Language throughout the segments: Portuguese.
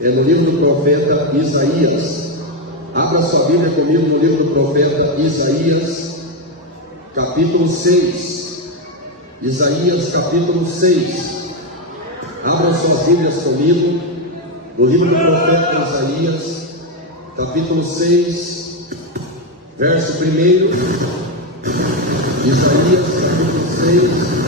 é no livro do profeta Isaías. Abra sua Bíblia comigo no livro do profeta Isaías, capítulo 6. Isaías, capítulo 6. Abra suas Bíblias comigo no livro do profeta Isaías, capítulo 6, verso 1. Isaías, capítulo 6.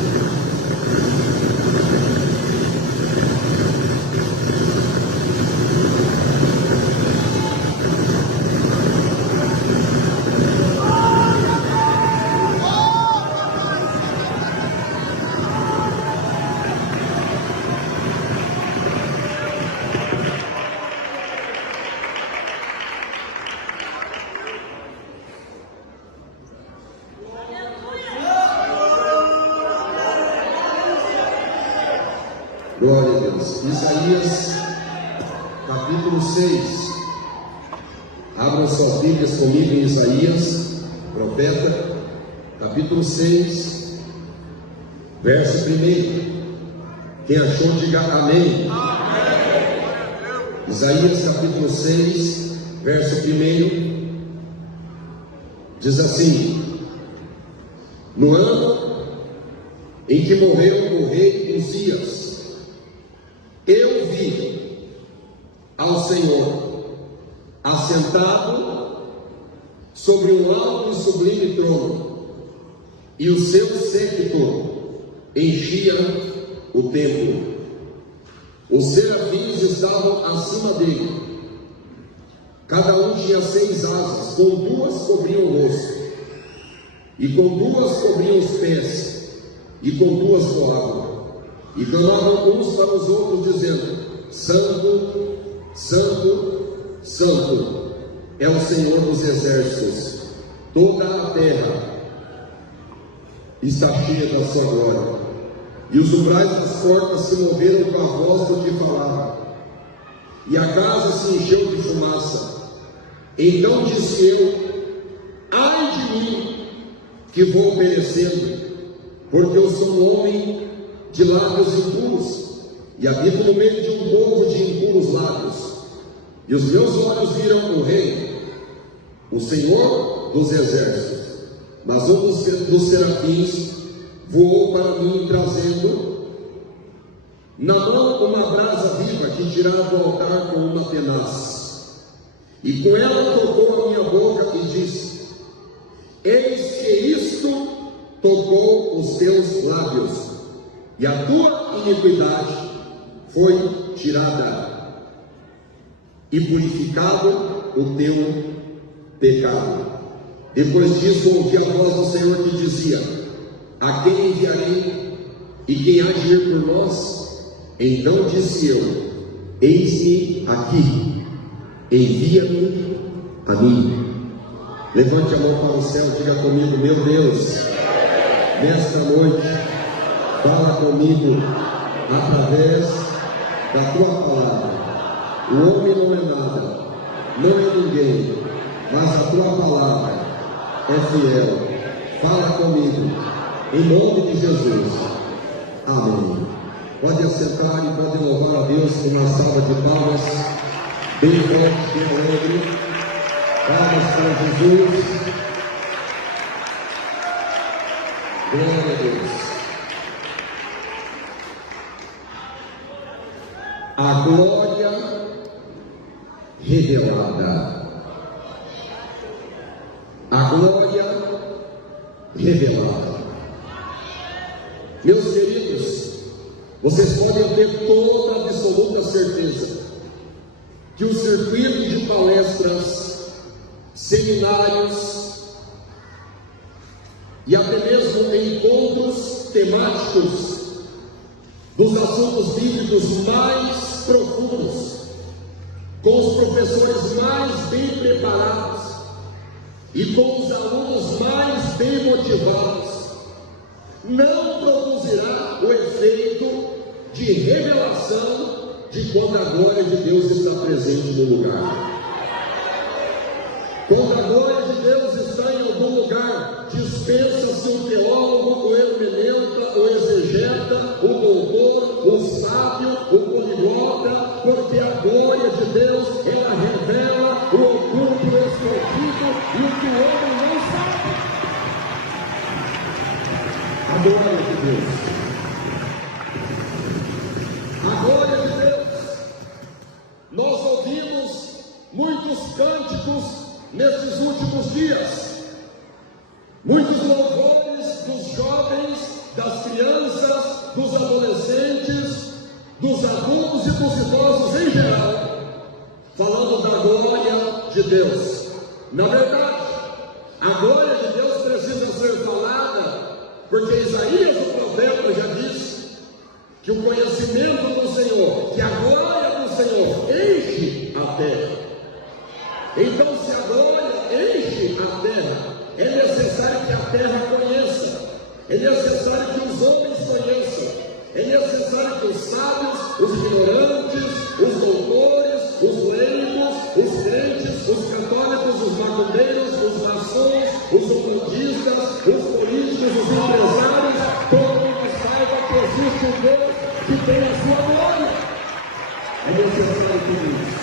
Glória a Deus. Isaías, capítulo 6. Abram suas Bíblias comigo em Isaías, profeta, capítulo 6, verso 1. Quem achou, diga amém. Isaías, capítulo 6, verso 1. Diz assim: no ano em que morreu o rei Uzias, eu vi ao Senhor assentado sobre um alto e sublime trono, e o seu séquito enchia o templo. Os serafins estavam acima dele, cada um tinha 6 asas, com 2 cobriam o rosto, e com 2 cobriam os pés, e com 2 voavam. E clamavam uns para os outros, dizendo: Santo, Santo, Santo é o Senhor dos exércitos, toda a terra está cheia da sua glória. E os umbrais das portas se moveram com a voz do que falava, e a casa se encheu de fumaça. Então disse eu: ai de mim, que vou perecendo, porque eu sou um homem de lábios impuros, e habito no meio de um povo de impuros lábios. E os meus olhos viram o Rei, o Senhor dos exércitos. Mas um dos serafins voou para mim, trazendo na mão uma brasa viva que tirara do altar com uma tenaz. E com ela tocou a minha boca e disse: eis que isto tocou os teus lábios, e a tua iniquidade foi tirada, e purificado o teu pecado. Depois disso ouvi a voz do Senhor que dizia: a quem enviarei, e quem há de ir por nós? Então disse eu: eis-me aqui, envia-me a mim. Levante a mão para o céu, diga comigo: meu Deus, nesta noite fala comigo através da tua palavra. O homem não é nada, não é ninguém, mas a tua palavra é fiel. Fala comigo, em nome de Jesus. Amém. Pode assentar e pode louvar a Deus com uma salva de palmas bem forte, bem alegre. Palmas para Jesus. Glória a Deus. A glória revelada. A glória revelada. Meus queridos, vocês podem ter toda a absoluta certeza que o circuito de palestras, seminários e até mesmo encontros temáticos dos assuntos bíblicos mais profundos, com os professores mais bem preparados e com os alunos mais bem motivados, não produzirá o efeito de revelação de quando a glória de Deus está presente no lugar. Quando a glória de Deus está em algum lugar, dispensa-se o teólogo, o hermeneuta, o exegeta, o doutor, o sábio, o poliglota, porque a glória cânticos nesses últimos dias. Muitos louvores dos jovens, das crianças, dos adolescentes, dos adultos e dos idosos em geral, falando da glória de Deus. Na verdade, a glória de Deus precisa ser falada, porque Isaías, o profeta, já disse que o conhecimento do Senhor, que a glória do Senhor enche a terra. Então, se a glória enche a terra, é necessário que a terra conheça, é necessário que os homens conheçam, é necessário que os sábios, os ignorantes, os doutores, os leigos, os crentes, os católicos, os macumbeiros, os maçons, os umbandistas, os políticos, os empresários, todo mundo saiba que existe um Deus que tem a sua glória. É necessário tudo isso.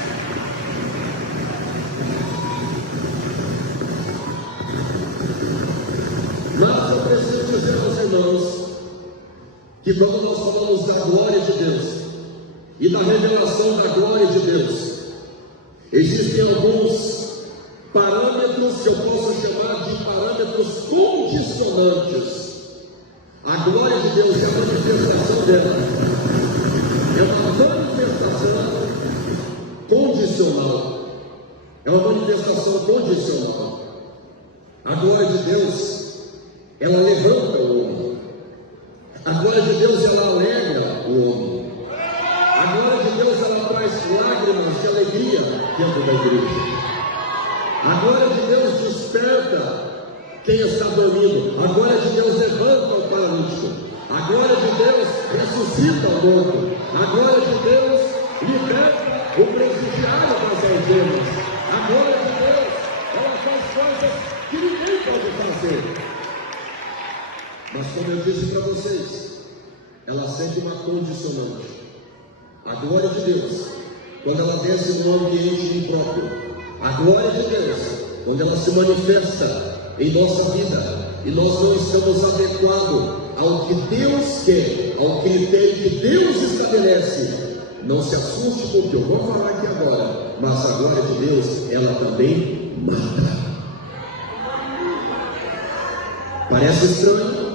Mas eu preciso dizer aos irmãos que quando nós falamos da glória de Deus e da revelação da glória de Deus, existem alguns parâmetros que eu posso chamar de parâmetros condicionantes. A glória de Deus é a manifestação dela, é uma manifestação condicional, é uma manifestação condicional. A glória de Deus, ela levanta o homem. A glória de Deus, ela alegra o homem. A glória de Deus, ela traz lágrimas de alegria dentro da igreja. A glória de Deus desperta quem está dormindo. A glória de Deus levanta o paralítico. A glória de Deus ressuscita o morto. A glória de Deus liberta o presidiário das algemas. A glória de Deus, ela faz coisas que ninguém pode fazer. Mas como eu disse para vocês, ela sente uma condicionante. A glória de Deus, quando ela desce no ambiente impróprio, a glória de Deus, quando ela se manifesta em nossa vida, e nós não estamos adequados ao que Deus quer, ao critério que Deus estabelece, não se assuste com o que eu vou falar aqui agora, mas a glória de Deus, ela também mata. Parece estranho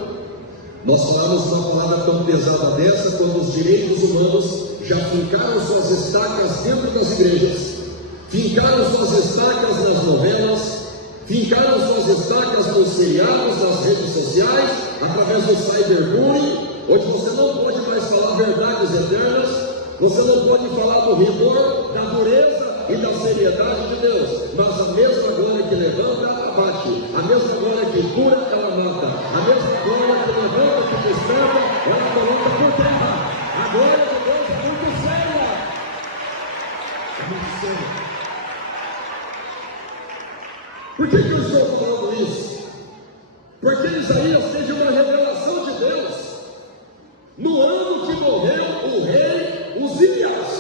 nós falamos uma palavra tão pesada dessa quando os direitos humanos já fincaram suas estacas dentro das igrejas, fincaram suas estacas nas novelas, fincaram suas estacas nos seriados, nas redes sociais, através do cyberbullying, onde você não pode mais falar verdades eternas, você não pode falar do rigor, da dureza e da seriedade de Deus, mas a mesma glória que levanta, ela bate, a mesma glória que cura, ela mata, a mesma glória que levanta, que desperta, ela coloca por terra. A glória de Deus é muito séria, é muito séria. Por que eu estou falando isso? Porque Isaías teve uma revelação de Deus no ano que morreu o rei Uzias.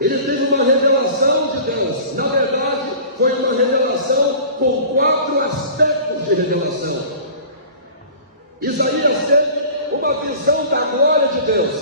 Ele teve uma revelação de Deus. Na verdade, foi uma revelação com 4 aspectos de revelação. Isaías teve uma visão da glória de Deus.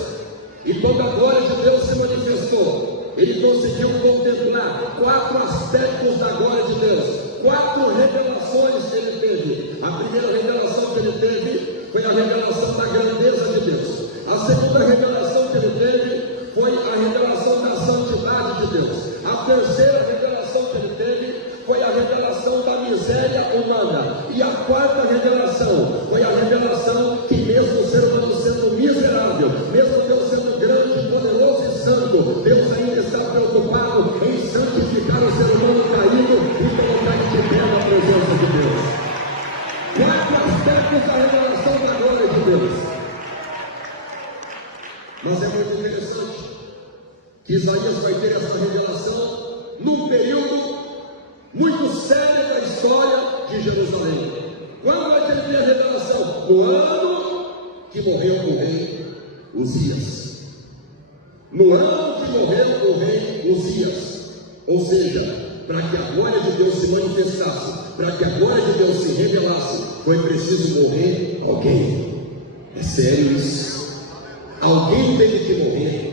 E quando a glória de Deus se manifestou, ele conseguiu contemplar 4 aspectos da glória de Deus. 4 revelações que ele teve. A primeira revelação que ele teve foi a revelação da grandeza de Deus. A segunda revelação que ele teve foi a revelação da santidade de Deus. A terceira revelação que ele teve foi a revelação da miséria humana. E a quarta revelação foi a revelação que mesmo o ser humano sendo miserável, mesmo Deus sendo grande, poderoso e santo, Deus ainda está preocupado em santificar o ser humano caído e colocar de pé na presença de Deus. 4 aspectos da revelação da glória de Deus. Mas é muito interessante que Isaías vai ter essa revelação num período muito sério da história de Jerusalém. Quando vai ter a revelação? No ano que morreu o rei Uzias. No ano que morreu o rei Uzias. Ou seja, para que a glória de Deus se manifestasse, para que a glória de Deus se revelasse, foi preciso morrer alguém. É sério isso? Alguém teve que morrer.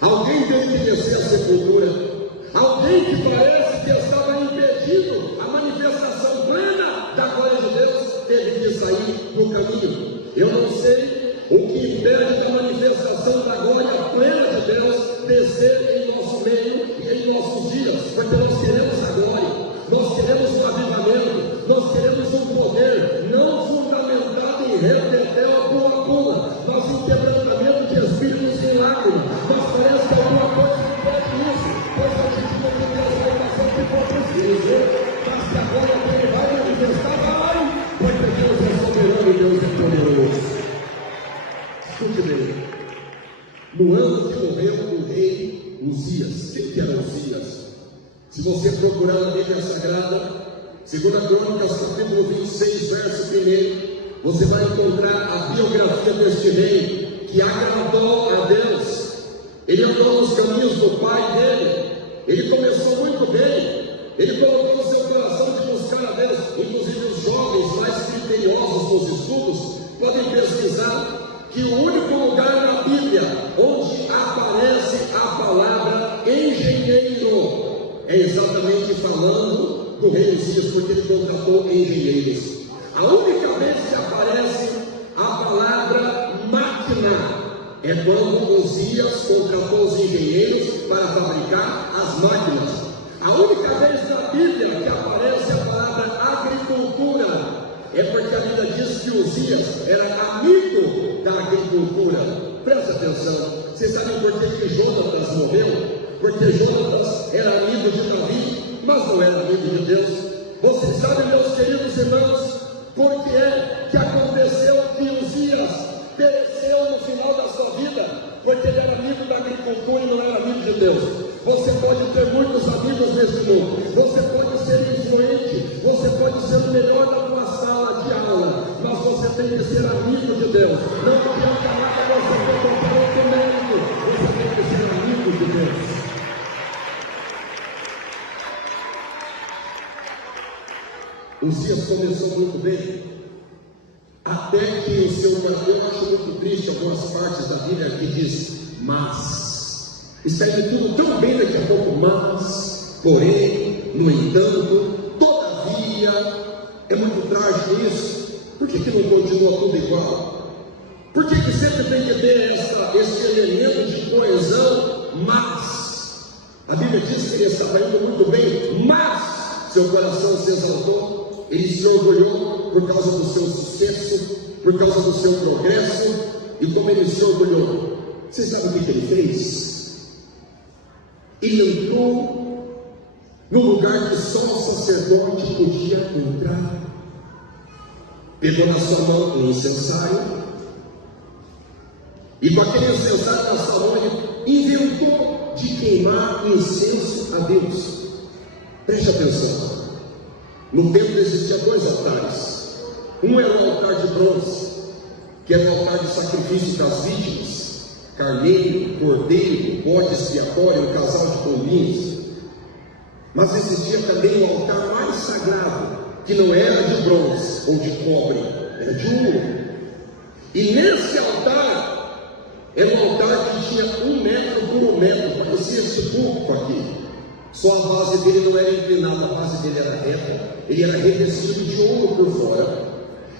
Alguém teve que descer a sepultura. Alguém que parece que estava impedido sair do caminho. Eu não sei o que impede da manifestação da glória plena de Deus descer em nosso meio e em nossos dias, porque nós queremos a glória, nós queremos um avivamento, nós queremos um poder não fundamentado em repetel pula-pula, mas em quebrantamento de espíritos em lágrimas. Mas parece que alguma coisa impede isso, pois a gente não tem a salvação que for preciso, mas que agora ele vai manifestar, vai, porque Deus é soberano e Deus é poderoso. Escute bem, no ano que morreu o rei Uzias. Quem que era Uzias? Se você procurar na Bíblia Sagrada, 2 Crônicas, capítulo 26, verso 1, você vai encontrar a biografia deste rei, que agradou a Deus. Ele andou nos caminhos do pai dele, ele começou muito bem, ele colocou no seu coração de buscar a Deus. Inclusive os jovens mais criteriosos nos estudos podem pesquisar que o único lugar na Bíblia onde aparece a palavra engenheiro é exatamente falando do rei Uzias, porque ele contratou engenheiros. A única vez que aparece a palavra máquina é quando Uzias contratou os engenheiros para fabricar as máquinas. A única vez na Bíblia que aparece a palavra agricultura é porque a Bíblia diz que Uzias era amigo da agricultura. Presta atenção. Vocês sabem por que Jonatas morreu? Porque Jonatas era amigo de Davi, mas não era amigo de Deus. Vocês sabem, meus queridos irmãos, por que é que aconteceu que Uzias pereceu no final da sua vida? Porque ele era amigo da agricultura e não era amigo de Deus. Você pode ter muitos amigos neste mundo, você pode ser influente, você pode ser o melhor da tua sala de aula, mas você tem que ser amigo de Deus. Não adianta nada você ter qualquer outro mérito, você tem que ser amigo de Deus. Uzias começou muito bem, até que o seu coração, eu acho muito triste algumas partes da Bíblia que diz, mas, está indo tudo tão bem daqui a pouco, mas, porém, no entanto, todavia, é muito trágico isso. Por que não continua tudo igual? Por que sempre tem que ter esse elemento de coesão, mas, a Bíblia diz que ele estava indo muito bem, mas, seu coração se exaltou, ele se orgulhou por causa do seu sucesso, por causa do seu progresso, e como ele se orgulhou, vocês sabem o que ele fez? Ele entrou no lugar que só o sacerdote podia entrar, pegou na sua mão um incensário, e com aquele incensário na sua mão, ele inventou de queimar incenso a Deus. Preste atenção. No templo existiam dois altares. Um era o altar de bronze, que era o altar de sacrifício das vítimas, carneiro, cordeiro, bode expiatório, um casal de pombinhos. Mas existia também o altar mais sagrado, que não era de bronze ou de cobre, era de ouro. E nesse altar, era um altar que tinha 1 metro por 1 metro, parecia esse púlpito aqui. Só a base dele não era inclinada, a base dele era reta, ele era revestido de ouro por fora.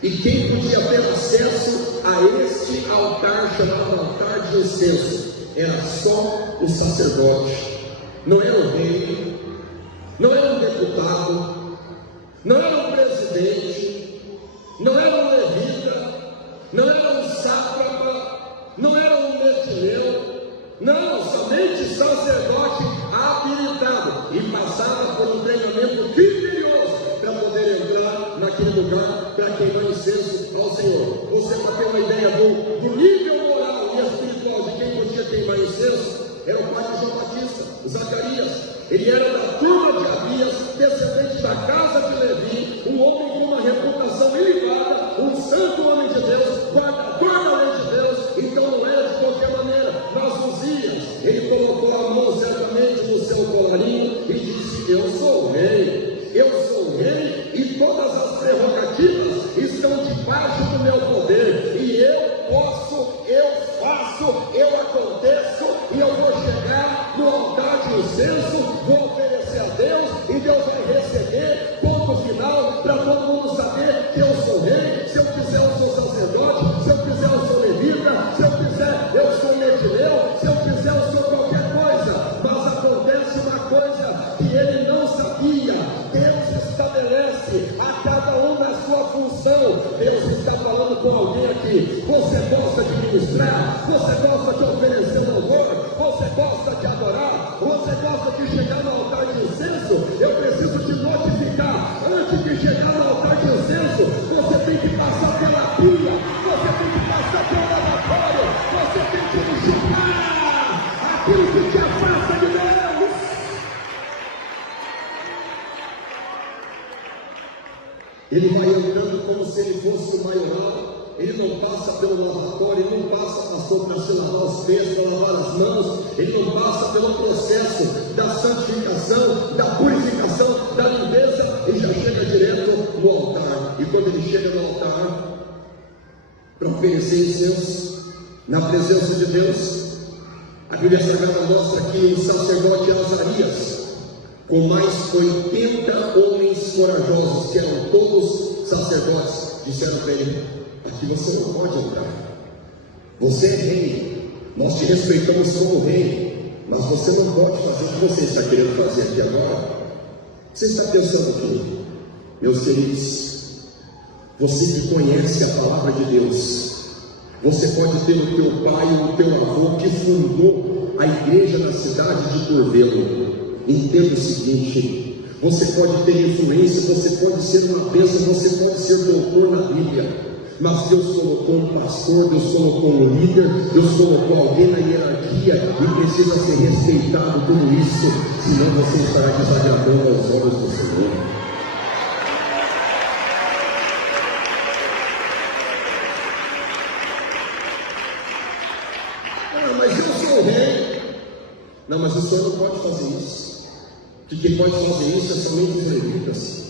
E quem podia ter acesso a este altar, chamado altar de incenso, era só o sacerdote. Não era o rei, não era um deputado, não era um presidente, não era um levita, não era um sátrapa, não era um metileu. Não, somente sacerdote habilitado e passava por um treinamento criterioso para poder entrar naquele lugar para queimar incenso ao Senhor. Você, para ter uma ideia do nível moral e espiritual de quem podia queimar incenso, era o pai de João Batista, Zacarias. Ele era da turma de Abias, descendente da casa de Levi, um homem com uma reputação ilibada, um santo homem de Deus, guardador da lei de Deus. Então não era de qualquer maneira. Mas Uzias, ele colocou a mão certamente no seu colarinho e disse: eu sou o rei, e todas as prerrogativas estão debaixo do meu poder, e eu posso, eu faço, eu aconteço, e eu vou chegar no altar de incenso, vou oferecer a Deus, e Deus vai receber, ponto final, para todo mundo saber que eu sou rei. Se eu com alguém aqui. Você gosta de ministrar? Você gosta de oferecer louvor? Você gosta de adorar? Você gosta de chegar no altar de incenso? Eu preciso te notificar. Antes de chegar no altar de incenso, você tem que passar pela pia. Você tem que passar pelo lavatório. Você tem que enxugar aquilo que te afasta de Deus. Ele vai entrando como se ele fosse o maioral. Ele não passa pelo lavatório, ele não passa, pastor, para se lavar os pés, para lavar as mãos. Ele não passa pelo processo da santificação, da purificação, da limpeza. Ele já chega direto no altar. E quando ele chega no altar para oferecer incenso na presença de Deus, a Bíblia Sagrada mostra que o sacerdote Azarias, com mais 80 homens corajosos, que eram todos sacerdotes, disseram para ele: aqui você não pode entrar, você é rei, nós te respeitamos como rei, mas você não pode fazer o que você está querendo fazer aqui agora. Você está pensando aqui, meus queridos, você que conhece a palavra de Deus, você pode ter o teu pai ou o teu avô que fundou a igreja na cidade de Curvelo. Entenda o seguinte: você pode ter influência, você pode ser uma bênção, você pode ser doutor na Bíblia, mas Deus colocou um pastor, Deus colocou um líder, Deus colocou alguém na hierarquia e precisa ser respeitado tudo isso, senão você estará desagradando aos olhos do Senhor. Mas eu sou o rei. Não, mas o Senhor não pode fazer isso. Que quem pode fazer isso é somente os levitas.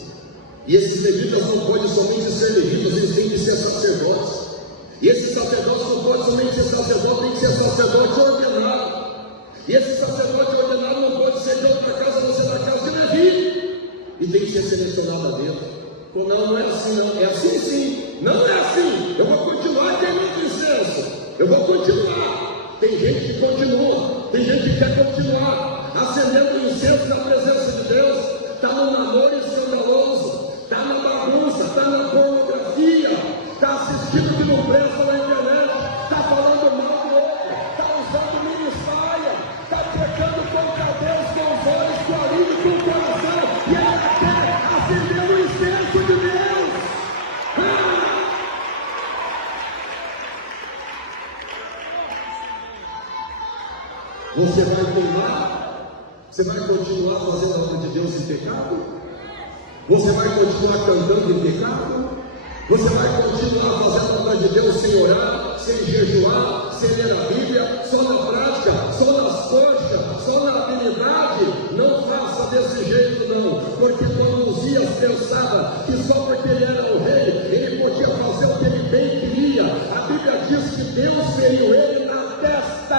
E esses levitas não podem somente ser levitas, eles têm que ser sacerdotes. E esses sacerdotes não podem somente ser sacerdotes, tem que ser sacerdote ordenado. E esse sacerdote ordenado não pode ser de outra casa, não ser da casa de Levi. E tem que ser selecionado a dentro. Ou não, não é assim não. É assim sim. Não é assim. Eu vou continuar queimando incenso. Eu vou continuar. Tem gente que continua. Tem gente que quer continuar acendendo incenso na presença de Deus. Está no namoro escandaloso, está na bagunça, está na pornografia, está assistindo que não presta na internet, está falando mal do outro, está usando mini saia, está pecando contra Deus com os olhos, com a língua e com o coração, e ela quer acender o incenso de Deus. Você vai queimar? Você vai continuar fazendo a obra de Deus em pecado? Você vai continuar cantando em pecado? Você vai continuar fazendo a obra de Deus sem orar, sem jejuar, sem ler a Bíblia, só na prática, só nas coxas, só na habilidade? Não faça desse jeito não, porque quando Uzias pensava que só porque ele era o rei, ele podia fazer o que ele bem queria, a Bíblia diz que Deus feriu ele na testa,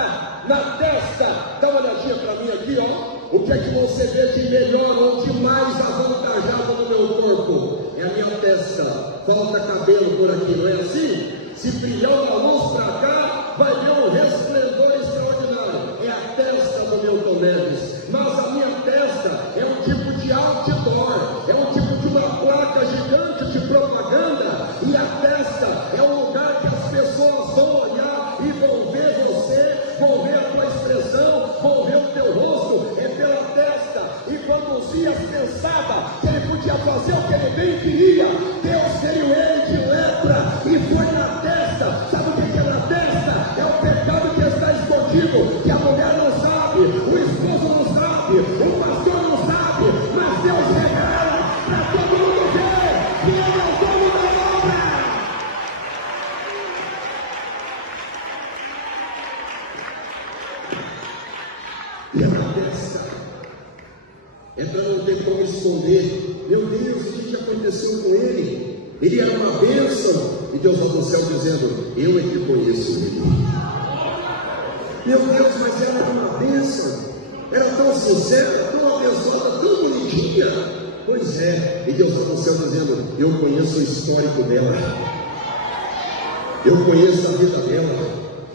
dá uma olhadinha para mim aqui, ó. O que é que você vê de melhor ou de mais avantajado no meu corpo? É a minha testa. Falta cabelo por aqui, não é assim? Se brilhar uma luz para cá, vai ver um resplendor extraordinário. É a testa do Milton Neves. Mas a minha testa é um tipo de outdoor, é um tipo de uma placa gigante de propaganda. E a testa é um lugar que as pessoas vão olhar e vão ver você, vão ver a tua expressão, vão ver o teu rosto. É pela testa. E quando Uzias pensava que ele podia fazer o que ele bem queria, Deus feriu ele de lepra e foi na testa. Sabe o que é na testa? É o pecado que está escondido, que a mulher não sabe, o esposo não sabe, o pastor não sabe, mas Deus revela para todo mundo ver que ele é o dono da obra. E é na testa. É para não ter como esconder. Meu Deus, o que aconteceu com ele? Ele era uma bênção. E Deus lá do céu dizendo: eu é que conheço ele. Meu Deus, mas ela era uma bênção. Era tão sincera, tão abençoada, tão bonitinha. Pois é. E Deus lá do céu dizendo: eu conheço o histórico dela. Eu conheço a vida dela.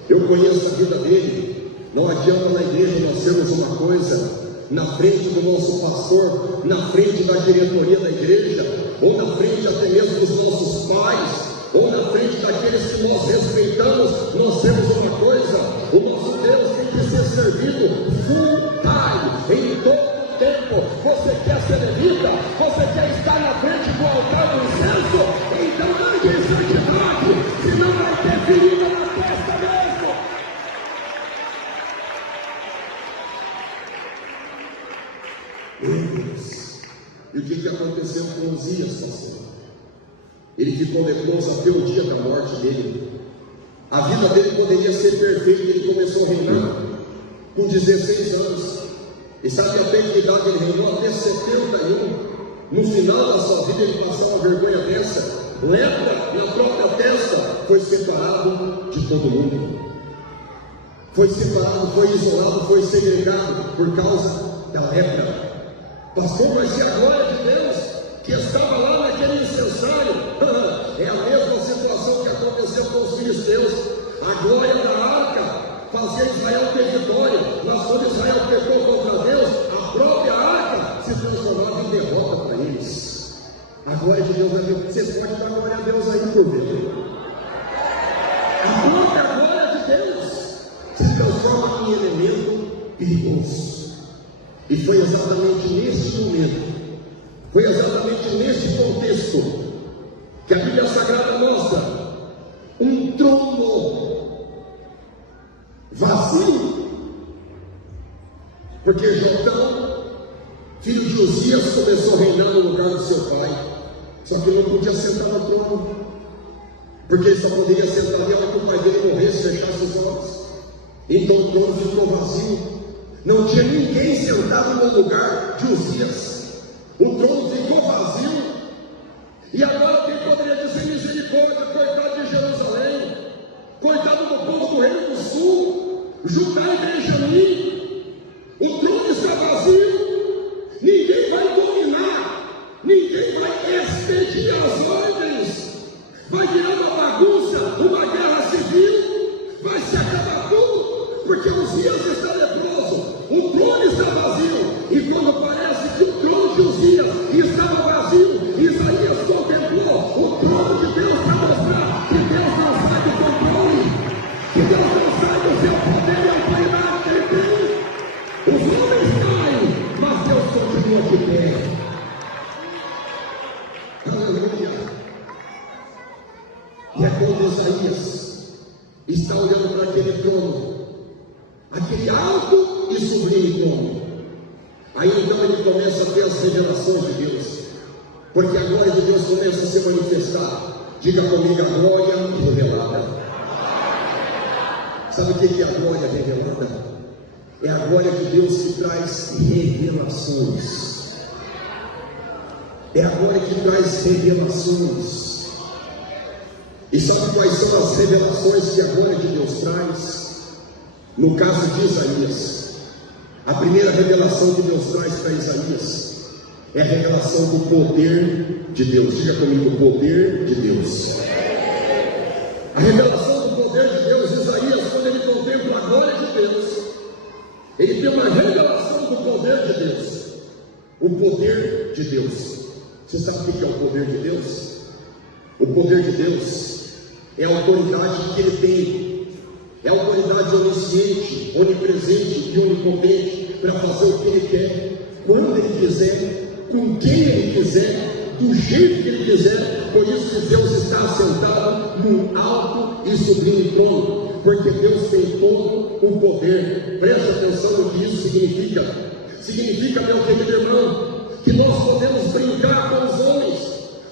Eu conheço a vida dele. Não adianta na igreja nós sermos uma coisa, na frente do nosso pastor, na frente da diretoria da igreja, ou na frente até mesmo dos nossos pais, ou na frente daqueles que nós respeitamos, nós temos uma coisa: o nosso Deus tem que ser servido full time, em todo o tempo. Você quer ser levita? Você quer estar na frente do altar do incenso? Então ande em santidade, senão vai ter ferida na testa mesmo. Meu Deus! E o que aconteceu com Uzias, pastor? Ele ficou leproso até o dia da morte dele. A vida dele poderia ser perfeita. Ele começou a reinar com 16 anos. E sabe até que idade ele reinou? Até 71. No final da sua vida ele passou uma vergonha dessa. Lepra na própria testa. Foi separado de todo mundo. Foi separado, foi isolado, foi segregado por causa da lepra. Pastor, mas e a glória de Deus que estava lá naquele incensário? É a mesma situação que aconteceu com os filisteus. A glória da arca fazia Israel ter vitória, mas quando Israel pecou contra Deus, a própria arca se transformava em derrota para eles. A glória de Deus, vocês podem dar glória a Deus aí por ver. A glória de Deus se transforma em elemento perigoso. E foi exatamente nesse momento, foi exatamente nesse contexto que a Bíblia Sagrada mostra um trono vazio, porque Jotão, filho de Uzias, começou a reinar no lugar do seu pai, só que não podia sentar no trono, porque ele só poderia sentar ali quando o pai dele morresse, fechasse os olhos. Então o trono ficou vazio, não tinha ninguém sentado no lugar de Uzias. O trono ficou vazio. E agora quem poderia dizer misericórdia? Coitado de Jerusalém, coitado do povo do Reino do Sul, Judá e Benjamim. O trono está vazio. Ninguém vai dominar, ninguém vai expedir as ordens. Vai virar uma bagunça, uma guerra civil. Vai se acabar tudo, porque Uzias está leproso. O trono está vazio. E quando parece que o trono de Uzias estava vazio, Isaías contemplou o trono de Deus para mostrar que Deus não sai do controle, que Deus não sai do seu poder e autoridade que ele tem. Os homens caem, mas Deus continua de pé. Aleluia. E é quando Isaías está olhando para aquele trono, aquele alto e sublime trono, aí então ele começa a ter as revelações de Deus, porque a glória de Deus começa a se manifestar. Diga comigo: a glória revelada. Sabe o que é a glória revelada? É a glória de Deus que traz revelações. É a glória que traz revelações. E sabe quais são as revelações que a glória de Deus traz? No caso de Isaías, a primeira revelação que Deus traz para Isaías é a revelação do poder de Deus. Diga comigo: o poder de Deus. A revelação do poder de Deus, Isaías, quando ele contempla a glória de Deus, ele tem uma revelação do poder de Deus. O poder de Deus. Você sabe o que é o poder de Deus? O poder de Deus é a autoridade que ele tem. É a autoridade onisciente, onipresente e onipotente para fazer o que ele quer, quando ele quiser, com quem ele quiser, do jeito que ele quiser. Por isso que Deus está assentado num alto e sublime trono, porque Deus tem todo o poder. Preste atenção no que isso significa. Significa, meu querido irmão, que nós podemos brincar com os homens,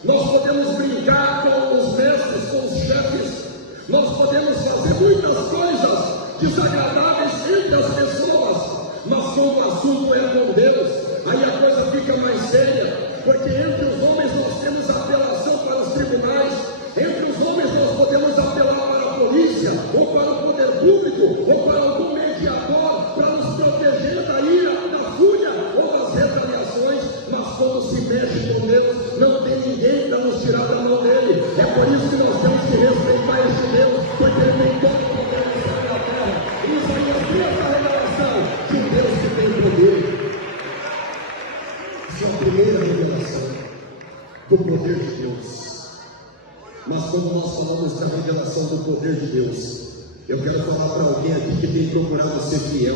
nós podemos brincar com os mestres, com os chefes, nós podemos fazer muitas coisas desagradáveis entre as pessoas, mas quando o assunto é com Deus, aí a coisa fica mais séria, porque entre os homens nós temos apelação para os tribunais, entre os homens nós podemos apelar para a polícia, ou para o poder público, ou para algum mediador, para nos proteger da ira, da fúria ou das retaliações, mas quando se mexe com Deus, não tem ninguém para nos tirar da mão dele. É por isso que nós temos que respeitar este Deus, porque ele tem todo o poder do céu e da terra. Isaías tem essa revelação de um Deus que tem poder. Essa é a primeira revelação do poder de Deus. Mas quando nós falamos da revelação do poder de Deus, eu quero falar para alguém aqui que tem procurado ser fiel.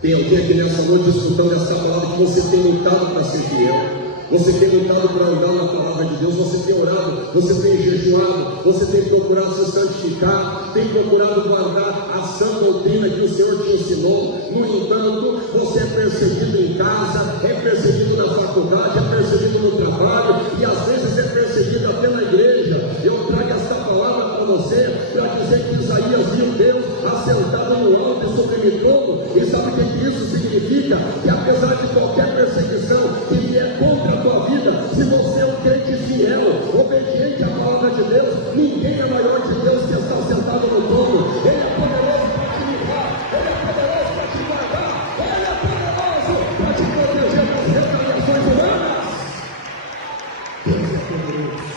Tem alguém aqui nessa noite escutando essa palavra que você tem lutado para ser fiel. Você tem lutado para andar na palavra de Deus, você tem orado, você tem jejuado, você tem procurado se santificar, tem procurado guardar a sã doutrina que o Senhor te ensinou. No entanto, você é perseguido em casa, é perseguido na faculdade, é perseguido no trabalho e às vezes é perseguido até na igreja. Eu trago esta palavra para você para dizer que Isaías viu Deus assentado no alto e sublime trono. E sabe o que isso significa? Que apesar de qualquer perseguição que vier contra a tua vida, se você é um crente fiel, obediente à palavra de Deus, ninguém é maior de Deus que está sentado no trono. Ele é poderoso para te livrar, Ele é poderoso para te guardar, Ele é poderoso para te proteger das retaliações humanas. Deus é poderoso.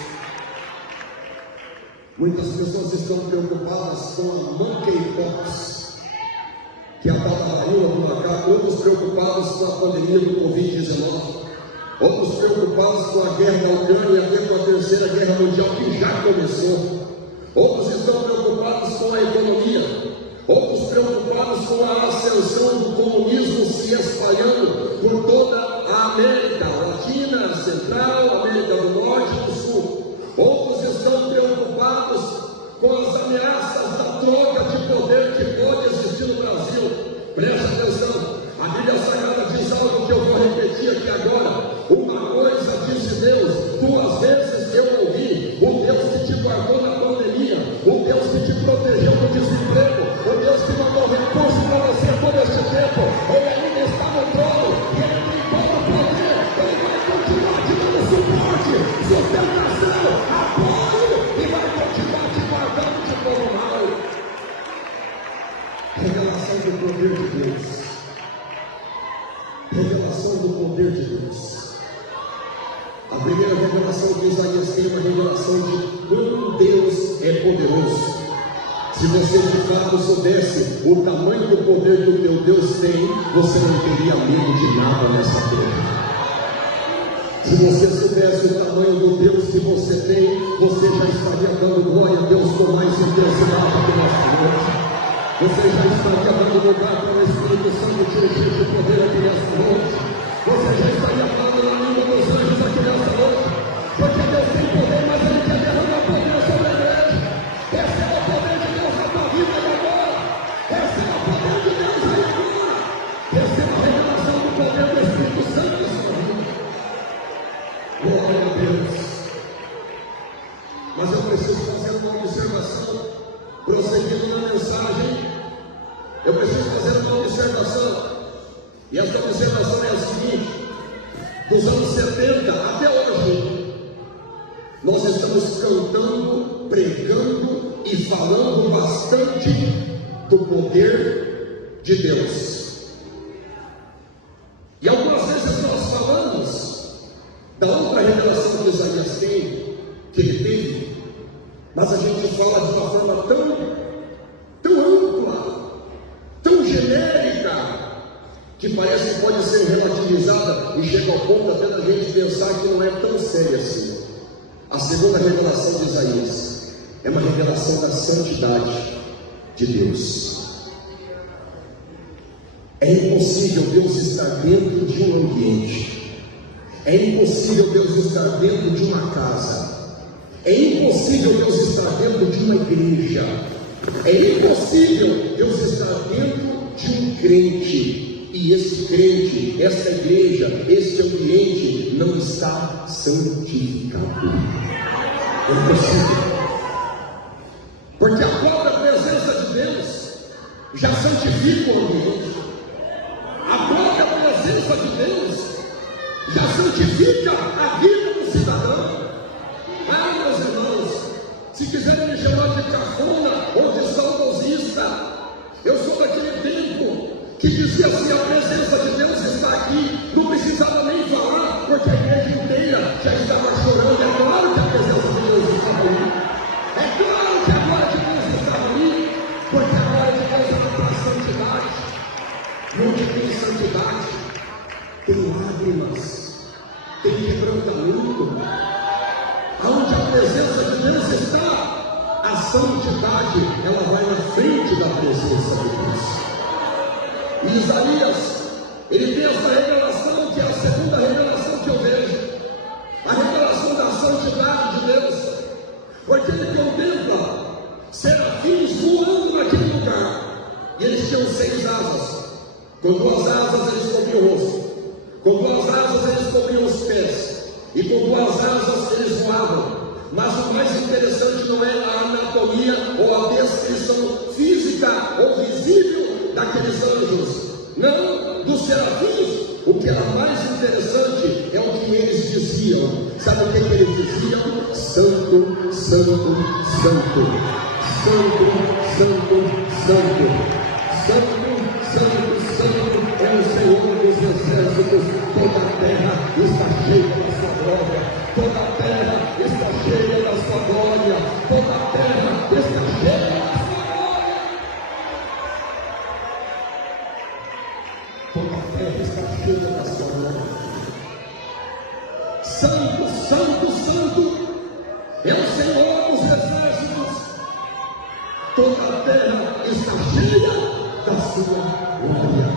Muitas pessoas estão preocupadas com a monkeypox, que é a varíola do macaco, outros preocupados com a pandemia do Covid-19, outros preocupados com a guerra da Ucrânia, até com a terceira guerra mundial que já começou, outros estão preocupados com a economia, outros preocupados com a ascensão do comunismo se espalhando por toda a América Latina, Central, América do Norte e do Sul, outros estão preocupados com as ameaças da troca de poder que pode existir no Brasil. Presta atenção, a Bíblia Sagrada diz algo que eu vou repetir aqui agora. Uma coisa disse Deus, 2 vezes eu ouvi: o Deus que te guardou na pandemia, o Deus que te protegeu do desemprego, o Deus que mandou recurso para você todo este tempo, Ele ainda está no trono, e Ele tem todo o poder, Ele vai continuar te dando suporte, sustentação, apoio, e vai continuar te guardando de todo mal. Revelação do poder de Deus. Revelação do poder de Deus. A primeira revelação que Isaías tem é uma revelação de quando Deus é poderoso. Se você de fato soubesse o tamanho do poder que o teu Deus tem, você não teria medo de nada nessa terra. Se você soubesse o tamanho do Deus que você tem, você já estaria dando glória a Deus com mais intensidade que nessa noite. Você já estaria dando lugar para o Espírito Santo te encher de poder aqui nessa noite. Você já estaria falando na língua dos anjos aqui nessa noite. Porque Deus tem poder, mas Ele quer derramar poder sobre a igreja. Receba o poder de Deus na tua vida e agora. Receba o poder de Deus aí agora. Receba a revelação do poder do Espírito Santo na sua vida. Glória a Deus. Mas eu preciso fazer uma observação. Prosseguindo na mensagem, eu preciso fazer uma observação. E essa observação é a seguinte: dos anos 70 até hoje, nós estamos cantando, pregando e falando bastante do poder de Deus. E algumas vezes nós falamos da outra revelação que Isaías tem, que ele teve, mas a gente fala de uma forma tão ampla, tão genérica, que parece que pode ser relativizada e chega ao ponto até da gente pensar que não é tão séria assim. A segunda revelação de Isaías é uma revelação da santidade de Deus. É impossível Deus estar dentro de um ambiente, é impossível Deus estar dentro de uma casa, é impossível Deus estar dentro de uma igreja, é impossível Deus estar dentro de um crente. E esse crente, esta igreja, este ambiente não está santificado. É impossível. Porque a própria presença de Deus já santifica o ambiente. A própria presença de Deus já santifica a vida do cidadão. Ah, meus irmãos, se quiserem me chamar de cafona ou de saudosista, eu sou daquele tempo que dizia assim: a presença de Deus está aqui, não precisava nem falar, porque a igreja inteira já estava chorando. É claro que a presença de Deus estava ali, é claro que a glória de Deus estava ali, porque a glória de Deus era para a santidade. Onde tem santidade, tem lágrimas, tem quebrantamento, Aonde a presença de Deus está, a santidade, ela vai na frente da presença de Deus. E Isaías, ele tem essa revelação, que é a segunda revelação que eu vejo, a revelação da santidade de Deus, porque ele contempla serafins voando naquele lugar, e eles tinham 6 asas. Com 2 asas eles cobriam o rosto, com 2 asas eles cobriam os pés, e com 2 asas eles voavam. Mas o mais interessante não é a anatomia ou a descrição física ou visível daqueles anjos, não, dos serafins. O que era mais interessante é o que eles diziam. Sabe o que eles diziam? Santo, santo, santo, santo, santo, santo, santo, santo, santo é o Senhor dos exércitos. Toda a terra está cheia da sua glória, toda a terra está cheia da sua glória, toda a terra está cheia da sua glória, toda a terra está cheia da sua glória. Santo, santo, santo é o Senhor dos exércitos, toda a terra está cheia da sua glória.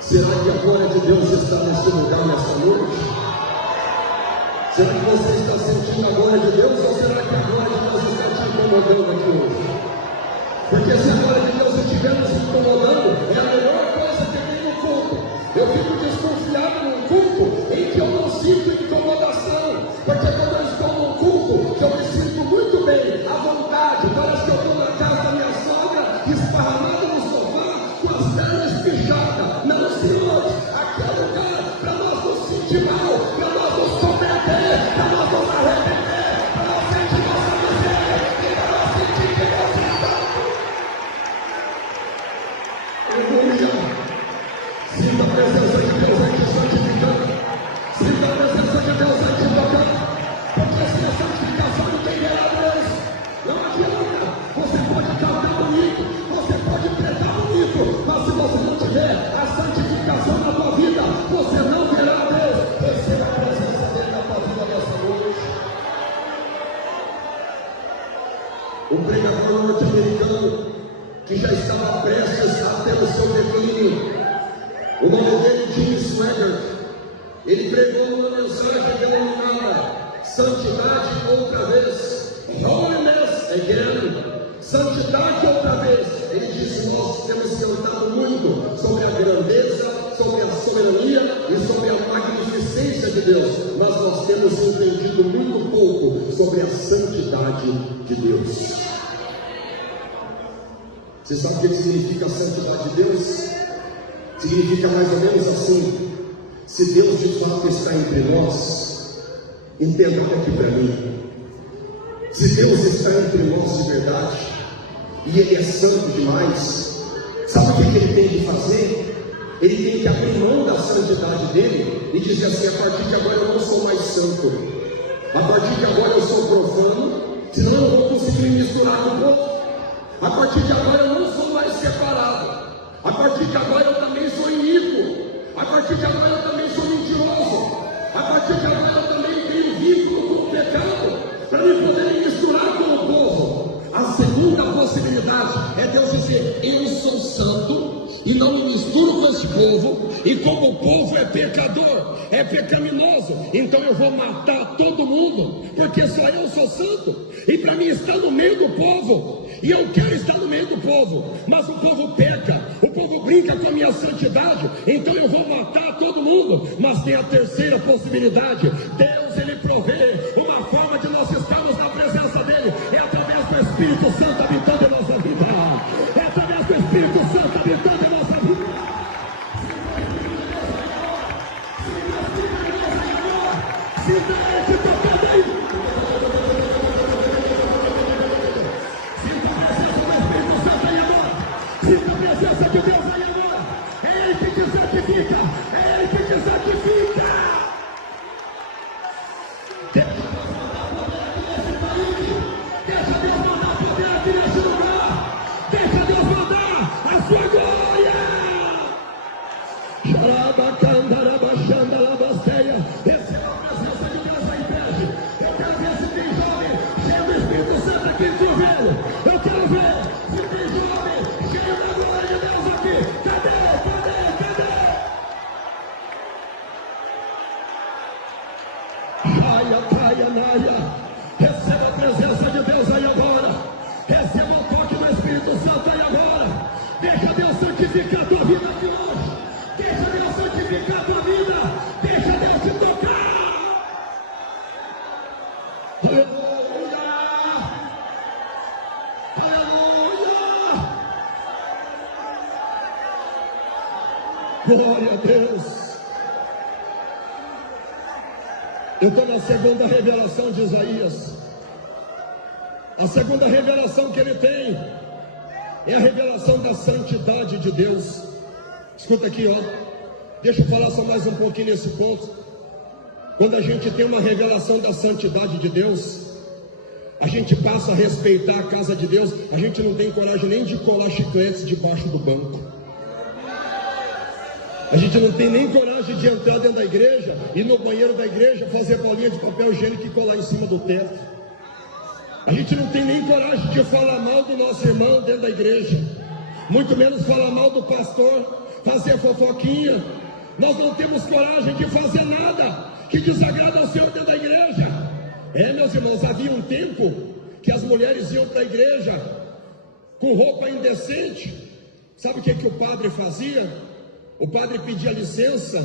Será que a glória de Deus está nesse lugar nessa noite? Será que você está sentindo a glória de Deus, ou será que a glória de Deus está te incomodando aqui hoje? Porque se a glória de Deus estiver nos incomodando, é a melhor coisa que tem no culto. Eu fico desconfiado num culto em que eu não sinto incomodação, porque quando eu estou num culto que eu me sinto muito bem, à vontade, parece que eu estou na casa da minha sogra, esparramado no sofá, com as pernas pichadas. Não, senhores, aqui é lugar para nós nos sentir mal, para nós nos combater, para nós nos arrepender, para nós sentir nossa miséria e para nós sentir que Deus é santo. Aleluia! Sinta a presença de Deus aí te santificando, sinta a presença de Deus aí te tocando, porque sem a santificação ninguém verá Deus. Não adianta, você pode cantar bonito, você pode pregar bonito, mas se você não tiver a santificação na tua vida, você não verá Deus. Receba a presença dele na tua vida nessa noite. O pregador norte-americano, que já estava prestes a ter o seu declínio, o nome dele é Jim Swaggart, ele pregou uma mensagem denominada Santidade outra vez, Holiness again, santidade outra vez. Ele disse: nós temos cantado muito sobre a grandeza, sobre a soberania e sobre a magnificência de Deus, mas nós temos entendido muito pouco sobre a santidade de Deus. Você sabe o que significa a santidade de Deus? Significa mais ou menos assim: se Deus de fato está entre nós, entenda aqui para mim, se Deus está entre nós de verdade, e Ele é santo demais, sabe o que Ele tem que fazer? Ele tem que abrir mão da santidade dele e dizer assim: a partir de agora eu não sou mais santo, a partir de agora eu sou profano, senão eu não vou conseguir me misturar com o outro. A partir de agora eu não sou mais separado, a partir de agora eu também sou iníquo, a partir de agora eu também sou mentiroso, a partir de agora eu também tenho vínculo com o pecado, para me poder me misturar com o povo. A segunda possibilidade é Deus dizer: eu sou santo e não me misturo com esse povo, e como o povo é pecador, é pecaminoso, então eu vou matar todo mundo, porque só eu sou santo, e para mim estar no meio do povo, e eu quero estar no meio do povo, mas o povo peca, o povo brinca com a minha santidade, então eu vou matar todo mundo. Mas tem a terceira possibilidade: Deus, Ele provê uma forma de nós estarmos na presença dEle, é através do Espírito Santo habitando em nossa vida, é através do Espírito Santo habitando em nossa vida. Se Deus te tocando aí, sinta a presença do Espírito Santo aí agora, sinta a presença de Deus aí agora. É Ele que te santifica, é Ele que te santifica. Deixa Deus mandar poder aqui nesse lugar, deixa Deus mandar a sua glória. Receba a presença de Deus aí, Pede. edificar a tua vida. Deixa Deus te tocar. Aleluia! Aleluia! Glória a Deus. Eu estou na segunda revelação de Isaías. A segunda revelação que ele tem é a revelação da santidade de Deus. Escuta aqui, ó. Deixa eu falar só mais um pouquinho nesse ponto. Quando a gente tem uma revelação da santidade de Deus, a gente passa a respeitar a casa de Deus. A gente não tem coragem nem de colar chicletes debaixo do banco. A gente não tem nem coragem de entrar dentro da igreja, ir no banheiro da igreja, fazer bolinha de papel higiênico e colar em cima do teto. A gente não tem nem coragem de falar mal do nosso irmão dentro da igreja, muito menos falar mal do pastor, fazer fofoquinha. Nós não temos coragem de fazer nada que desagrada ao Senhor dentro da igreja. Meus irmãos, havia um tempo que as mulheres iam para a igreja com roupa indecente. Sabe o que o padre fazia? O padre pedia licença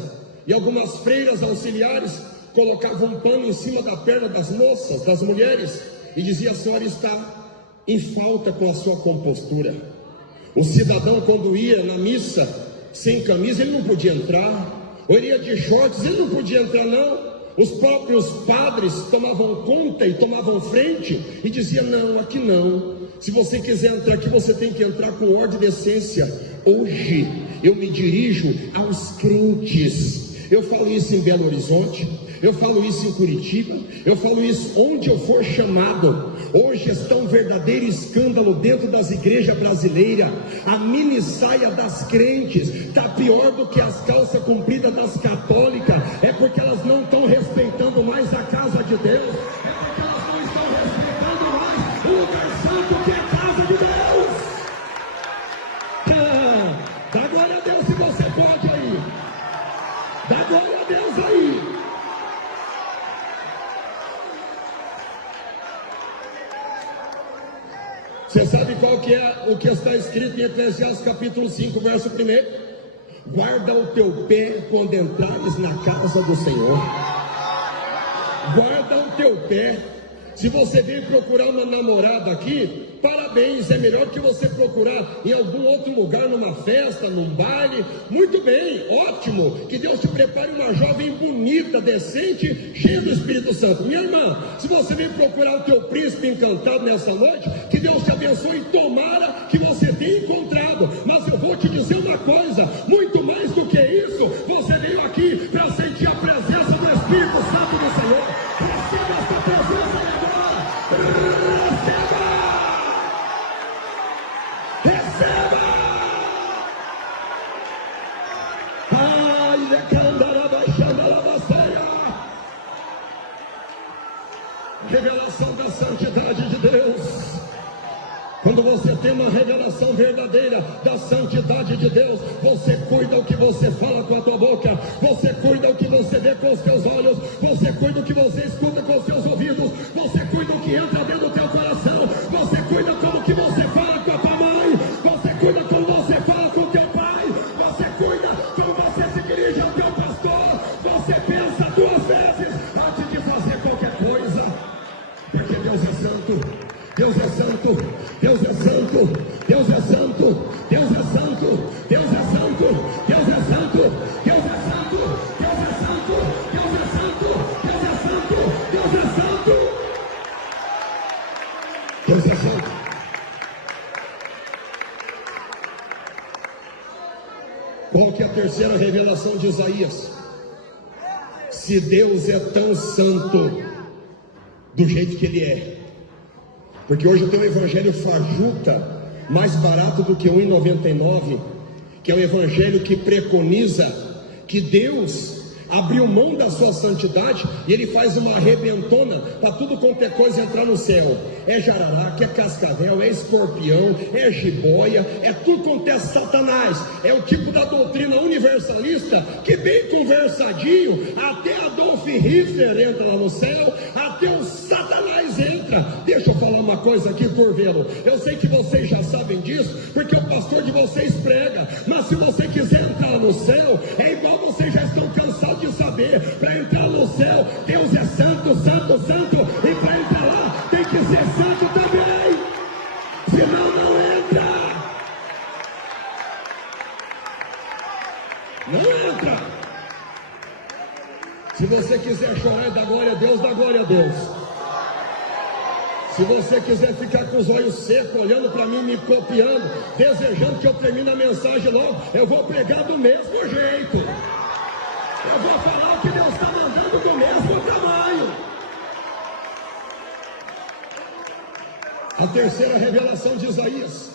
e algumas freiras auxiliares colocavam um pano em cima da perna das moças, das mulheres, e dizia: a senhora está em falta com a sua compostura. O cidadão, quando ia na missa sem camisa, ele não podia entrar. Ou ele ia de shorts, ele não podia entrar não. Os próprios padres tomavam conta e tomavam frente e diziam: não, aqui não. Se você quiser entrar aqui, você tem que entrar com ordem e decência. Hoje eu me dirijo aos crentes. Eu falo isso em Belo Horizonte, eu falo isso em Curitiba, eu falo isso onde eu for chamado. Hoje está um verdadeiro escândalo dentro das igrejas brasileiras. A mini saia das crentes está pior do que as calças compridas das católicas. É porque elas não estão respeitando mais a casa de Deus. É porque elas não estão respeitando mais o lugar santo que é a casa de Deus. Dá glória a Deus se você pode aí. Dá glória a Deus aí. Você sabe qual que é o que está escrito em Eclesiastes capítulo 5, verso 1? Guarda o teu pé quando entrares na casa do Senhor. Guarda o teu pé. Se você vem procurar uma namorada aqui, parabéns, é melhor que você procurar em algum outro lugar, numa festa, num baile. Muito bem, ótimo, que Deus te prepare uma jovem bonita, decente, cheia do Espírito Santo. Minha irmã, se você vem procurar o teu príncipe encantado nessa noite, que Deus te abençoe e tomara que você tenha encontrado. Mas eu vou te dizer uma coisa, muito mais do que isso, você veio aqui para sentir a presença do Espírito Santo do Senhor. Receba essa presença agora. Receba! Receba! Ai, revelação da santidade de Deus. Quando você tem uma revelação verdadeira da santidade de Deus, você cuida o que você fala com a tua boca, você cuida o que você vê com os teus olhos, você cuida o que você escuta com os teus ouvidos, você cuida o que entra dentro do teu coração, você cuida como que você fala com a tua mãe, você cuida como você fala com o teu pai, você cuida como você se dirige ao teu pastor, você pensa 2 vezes antes de fazer qualquer coisa, porque Deus é santo. Deus é santo, Deus é santo, Deus é santo, Deus é santo, Deus é santo, Deus é santo, Deus é santo, Deus é santo, Deus é santo, Deus é santo, Deus é santo, Deus é santo. Qual que é a terceira revelação de Isaías? Se Deus é tão santo do jeito que Ele é, porque hoje tem um evangelho fajuta, mais barato do que R$1,99, que é um evangelho que preconiza que Deus abriu mão da sua santidade e Ele faz uma arrebentona para tudo quanto é coisa entrar no céu. É jararaca, é cascavel, é escorpião, é jiboia, é tudo quanto é satanás. É o tipo da doutrina universalista que bem conversadinho, até Adolf Hitler entra lá no céu, até o satanás entra. Deixa eu falar uma coisa aqui, Curvelo. Eu sei que vocês já sabem disso, porque o pastor de vocês prega, mas se você quiser entrar no céu, é igual você vocês já estão cansados de saber, para entrar no céu, Deus é santo, santo, santo, e para entrar lá, tem que ser santo também, senão não entra. Não entra. Se você quiser chorar e dar glória a Deus, dá glória a Deus. Se você quiser ficar com os olhos secos, olhando para mim, me copiando, desejando que eu termine a mensagem logo, eu vou pregar do mesmo jeito. Eu vou falar o que Deus está mandando do mesmo tamanho. A terceira revelação de Isaías,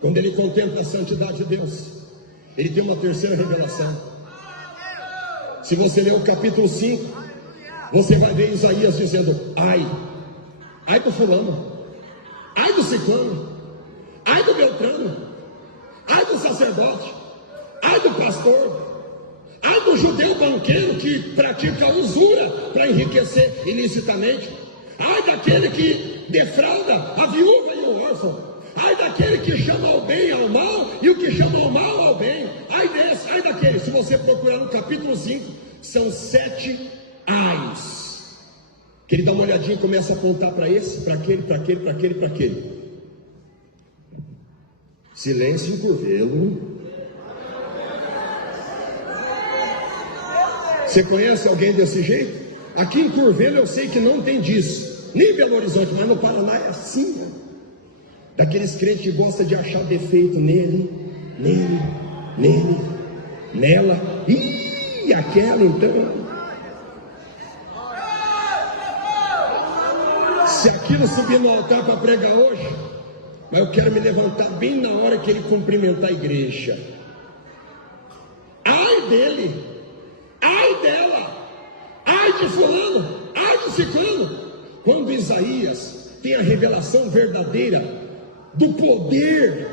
quando ele contempla a santidade de Deus, ele tem uma terceira revelação. Se você ler o capítulo 5, você vai ver Isaías dizendo: ai do fulano, ai do ciclano, ai do beltrano, ai do sacerdote, ai do pastor, ai do judeu banqueiro que pratica usura para enriquecer ilicitamente, ai daquele que defrauda a viúva e o órfão, ai daquele que chama o bem ao mal e o que chama o mal ao bem, ai desse, ai daquele. Se você procurar no capítulo 5, são 7 ais, que ele dá uma olhadinha e começa a apontar para esse, para aquele, para aquele, para aquele, para aquele. Silêncio em Curvelo. Você conhece alguém desse jeito? Aqui em Curvelo eu sei que não tem disso, nem em Belo Horizonte, mas no Paraná é assim, né? Daqueles crentes que gostam de achar defeito nele, nela, e aquela então. Se aquilo subir no altar para pregar hoje, mas eu quero me levantar bem na hora que ele cumprimentar a igreja. Ai dele, ai dela, ai de fulano, ai de ciclano. Quando Isaías tem a revelação verdadeira do poder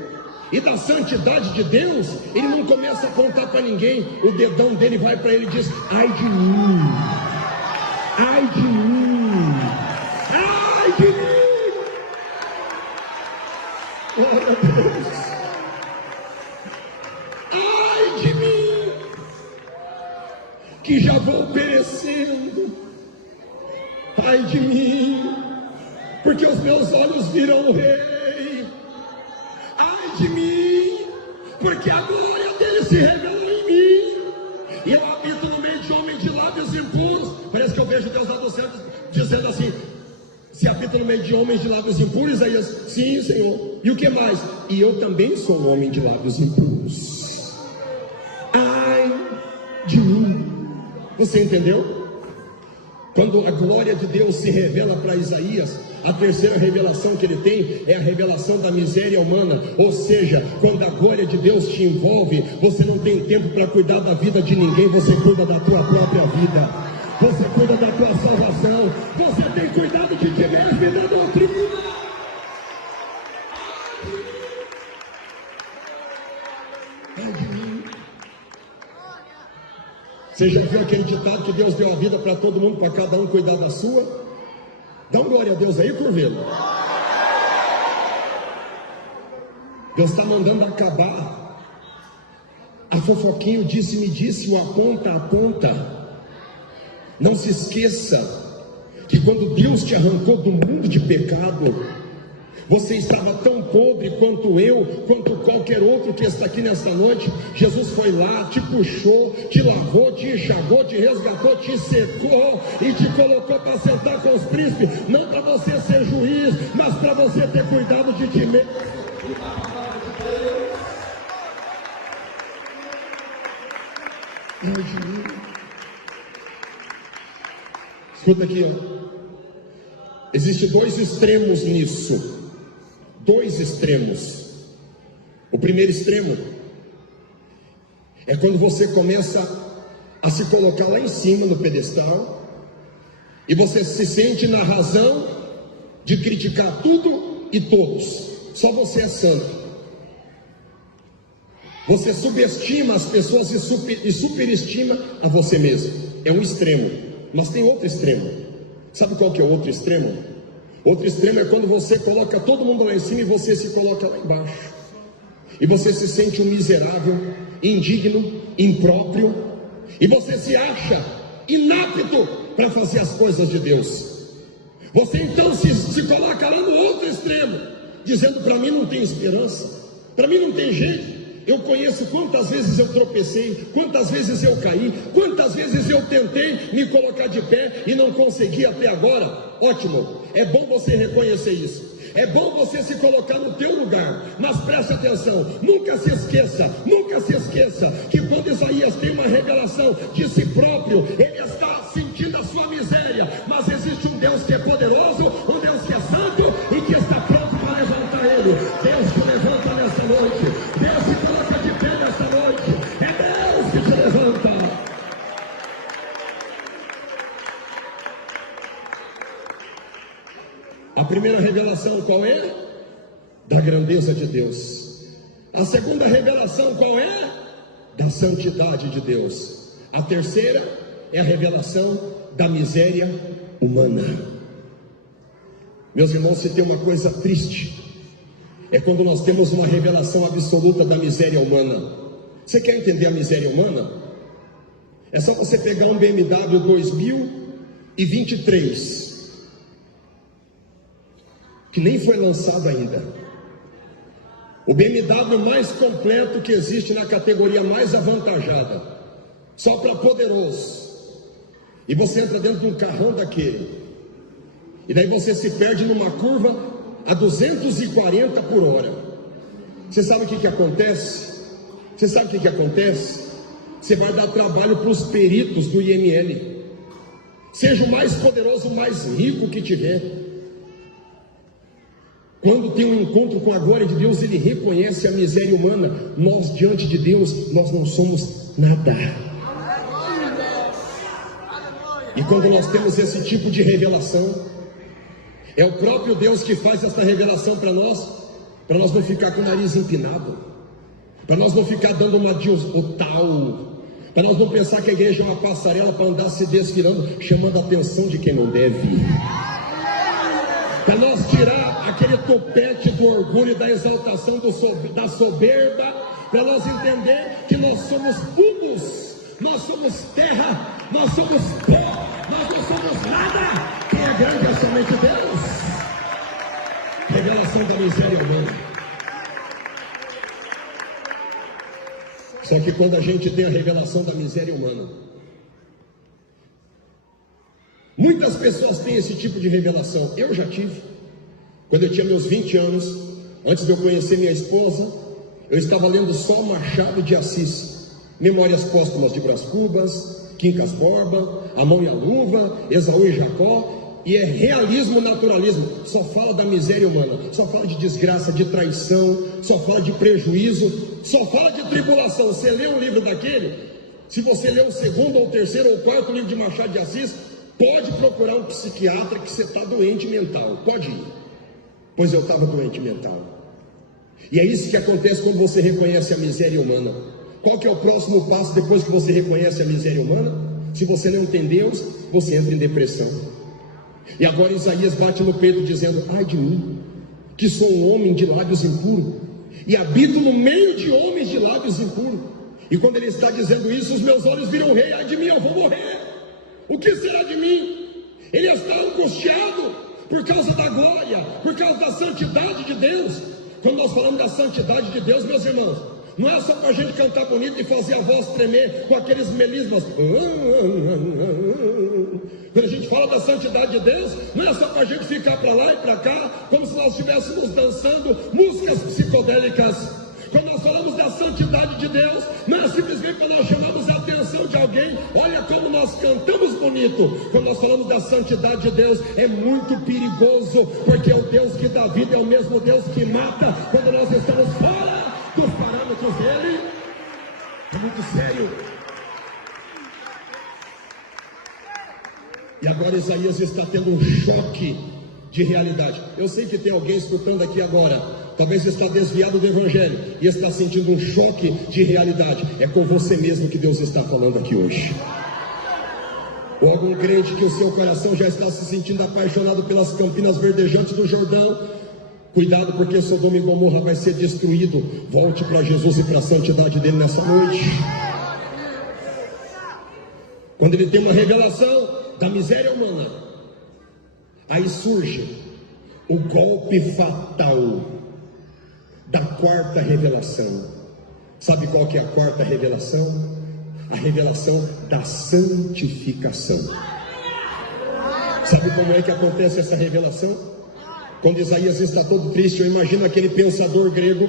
e da santidade de Deus, ele não começa a apontar para ninguém, o dedão dele vai para ele e diz: ai de mim, ai de mim, ai de mim. Glória a Deus. Ai de mim, que já vou perecendo. Ai de mim, porque os meus olhos viram o Rei. Ai de mim, porque a glória dele se revelou em mim, e eu habito no meio de homens de lábios impuros. Parece que eu vejo Deus lá do céu dizendo assim: se habita no meio de homens de lábios impuros, Isaías, sim, Senhor. E o que mais? E eu também sou um homem de lábios impuros. Ai de mim. Você entendeu? Quando a glória de Deus se revela para Isaías, a terceira revelação que ele tem é a revelação da miséria humana. Ou seja, quando a glória de Deus te envolve, você não tem tempo para cuidar da vida de ninguém, você cuida da tua própria vida, você cuida da tua salvação, você tem cuidado de ti mesmo e da doutrina. Ai de mim. Você já viu aquele ditado que Deus deu a vida para todo mundo, para cada um cuidar da sua? Dá uma glória a Deus aí, Curvelo. Deus está mandando acabar a fofoquinha, o disse-me disse, o aponta, aponta. Não se esqueça que quando Deus te arrancou do mundo de pecado, você estava tão pobre quanto eu, quanto qualquer outro que está aqui nesta noite. Jesus foi lá, te puxou, te lavou, te enxagou, te resgatou, te secou e te colocou para sentar com os príncipes, não para você ser juiz, mas para você ter cuidado de ti mesmo. Escuta aqui, ó. Existem dois extremos nisso. Dois extremos. O primeiro extremo é quando você começa a se colocar lá em cima no pedestal e você se sente na razão de criticar tudo e todos. Só você é santo. Você subestima as pessoas e superestima a você mesmo. É um extremo. Mas tem outro extremo. Sabe qual que é o outro extremo? Outro extremo é quando você coloca todo mundo lá em cima e você se coloca lá embaixo. E você se sente um miserável, indigno, impróprio. e você se acha inapto para fazer as coisas de Deus. Você então se coloca lá no outro extremo, dizendo: para mim não tem esperança, para mim não tem jeito. Eu conheço quantas vezes eu tropecei, quantas vezes eu caí, quantas vezes eu tentei me colocar de pé e não consegui até agora. Ótimo, é bom você reconhecer isso. É bom você se colocar no teu lugar, mas preste atenção, nunca se esqueça que quando Isaías tem uma revelação de si próprio, ele está sentindo a sua miséria, mas existe um Deus que é poderoso, um Deus que é santo e que está pronto para levantar ele. Deus te levanta nessa noite, Deus te coloca de pé nessa noite, é Deus que te levanta. A primeira revelação qual é? Da grandeza de Deus. A segunda revelação qual é? Da santidade de Deus. A terceira é a revelação da miséria humana. Meus irmãos, se tem uma coisa triste, é quando nós temos uma revelação absoluta da miséria humana. Você quer entender a miséria humana? É só você pegar um BMW 2023, que nem foi lançado ainda, o BMW mais completo que existe na categoria mais avantajada, só para poderoso, e você entra dentro de um carrão daquele, e daí você se perde numa curva a 240 por hora. Você sabe o que acontece? Você vai dar trabalho para os peritos do IML, seja o mais poderoso, o mais rico que tiver. Quando tem um encontro com a glória de Deus, ele reconhece a miséria humana. Nós, diante de Deus, nós não somos nada. E quando nós temos esse tipo de revelação, é o próprio Deus que faz essa revelação para nós não ficar com o nariz empinado, para nós não ficar dando uma de otal, para nós não pensar que a igreja é uma passarela para andar se desfilando, chamando a atenção de quem não deve, para nós tirar aquele topete do orgulho e da exaltação, da soberba, para nós entender que nós somos humus, nós somos terra, nós somos pó, nós não somos nada. Quem é grande é somente Deus. Revelação da miséria humana. Só que quando a gente tem a revelação da miséria humana, muitas pessoas têm esse tipo de revelação. Eu já tive. Quando eu tinha meus 20 anos, antes de eu conhecer minha esposa, eu estava lendo só Machado de Assis, Memórias Póstumas de Brás Cubas, Quincas Borba, A Mão e a Luva, Esaú e Jacó, e é realismo, naturalismo. Só fala da miséria humana, só fala de desgraça, de traição, só fala de prejuízo, só fala de tribulação. Você lê um livro daquele, se você lê o segundo ou terceiro ou quarto livro de Machado de Assis, pode procurar um psiquiatra que você está doente mental, pode ir, pois eu estava doente mental. E é isso que acontece quando você reconhece a miséria humana. Qual que é o próximo passo depois que você reconhece a miséria humana? Se você não tem Deus, você entra em depressão. E agora Isaías bate no peito dizendo: ai de mim, que sou um homem de lábios impuros, e habito no meio de homens de lábios impuros. E quando ele está dizendo isso, os meus olhos viram rei. Ai de mim, eu vou morrer. O que será de mim? Ele está angustiado por causa da glória, por causa da santidade de Deus. Quando nós falamos da santidade de Deus, meus irmãos, não é só para a gente cantar bonito e fazer a voz tremer com aqueles melismas. Quando a gente fala da santidade de Deus, não é só para a gente ficar para lá e para cá, como se nós estivéssemos dançando músicas psicodélicas. Quando nós falamos da santidade de Deus, não é simplesmente para nós chamarmos a atenção de alguém. Olha como nós cantamos bonito. Quando nós falamos da santidade de Deus, é muito perigoso, porque o Deus que dá vida é o mesmo Deus que mata. Quando nós estamos fora dos parâmetros dele, é muito sério. E agora Isaías está tendo um choque de realidade. Eu sei que tem alguém escutando aqui agora, talvez está desviado do evangelho e está sentindo um choque de realidade. É com você mesmo que Deus está falando aqui hoje. Ou algum crente que o seu coração já está se sentindo apaixonado pelas campinas verdejantes do Jordão. Cuidado, porque Sodoma e Gomorra vai ser destruído. Volte para Jesus e para a santidade dele nessa noite. Quando ele tem uma revelação da miséria humana, aí surge o golpe fatal da quarta revelação. Sabe qual que é a quarta revelação? A revelação da santificação. Sabe como é que acontece essa revelação? Quando Isaías está todo triste, eu imagino aquele pensador grego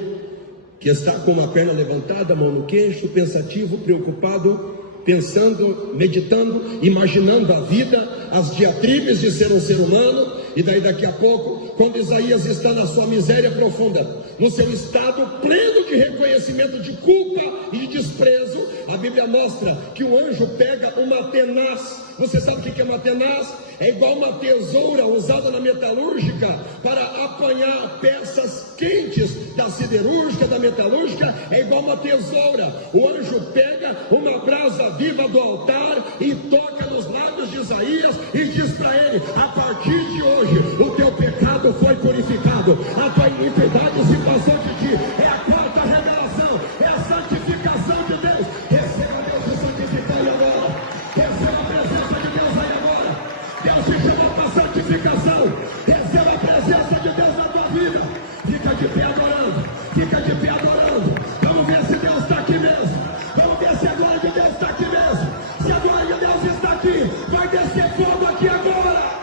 que está com uma perna levantada, a mão no queixo, pensativo, preocupado, pensando, meditando, imaginando a vida, as diatribes de ser um ser humano. E daí daqui a pouco, quando Isaías está na sua miséria profunda, no seu estado pleno de reconhecimento de culpa e de desprezo, a Bíblia mostra que o anjo pega uma tenaz. Você sabe o que é uma tenaz? É igual uma tesoura usada na metalúrgica para apanhar peças quentes da siderúrgica, da metalúrgica. É igual uma tesoura. O anjo pega uma brasa viva do altar e toca nos lábios de Isaías e diz para ele: a partir de hoje o teu pecado foi purificado, a tua iniquidade se passou de ti. É a quarta revelação, é a santificação de Deus. Receba Deus te santificando agora, receba a presença de Deus aí agora. Deus te chamou para santificação, receba a presença de Deus na tua vida. Fica de pé adorando, fica de pé adorando. Vamos ver se Deus está aqui mesmo, vamos ver se a glória de Deus está aqui mesmo. Se a glória de Deus está aqui, vai descer fogo aqui agora.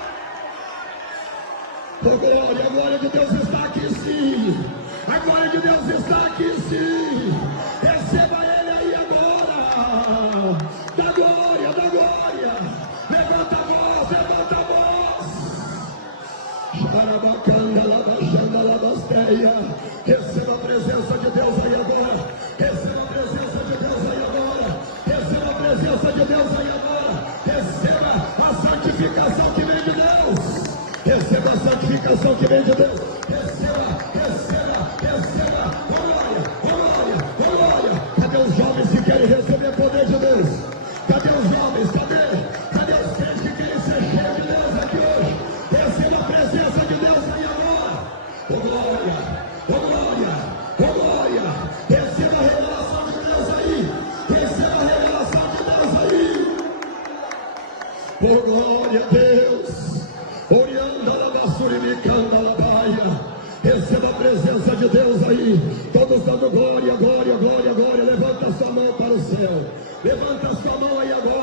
Oh, glória, a glória de Deus está aqui sim. A glória de Deus está aqui sim. Receba ele aí agora. Da glória, da glória. Levanta a voz, levanta a voz. Xarabacanda, labaxanda, labasteia. Receba a presença de Deus aí agora. Receba a presença de Deus aí agora. Receba a presença de Deus aí agora. Receba a santificação que vem de Deus. Receba a santificação que vem de Deus. Receba, receba, receba. Glória, glória, glória. Cadê os jovens que querem receber poder de Deus? Cadê os jovens? Cadê os crentes que querem ser cheios de Deus aqui hoje? Receba a presença de Deus aí agora. Oh glória, oh glória, oh glória. Receba a revelação de Deus aí. Receba a revelação de Deus aí. Oh glória a Deus. Receba a presença de Deus aí. Todos dando glória, glória, glória, glória. Levanta a sua mão para o céu. Levanta a sua mão aí agora.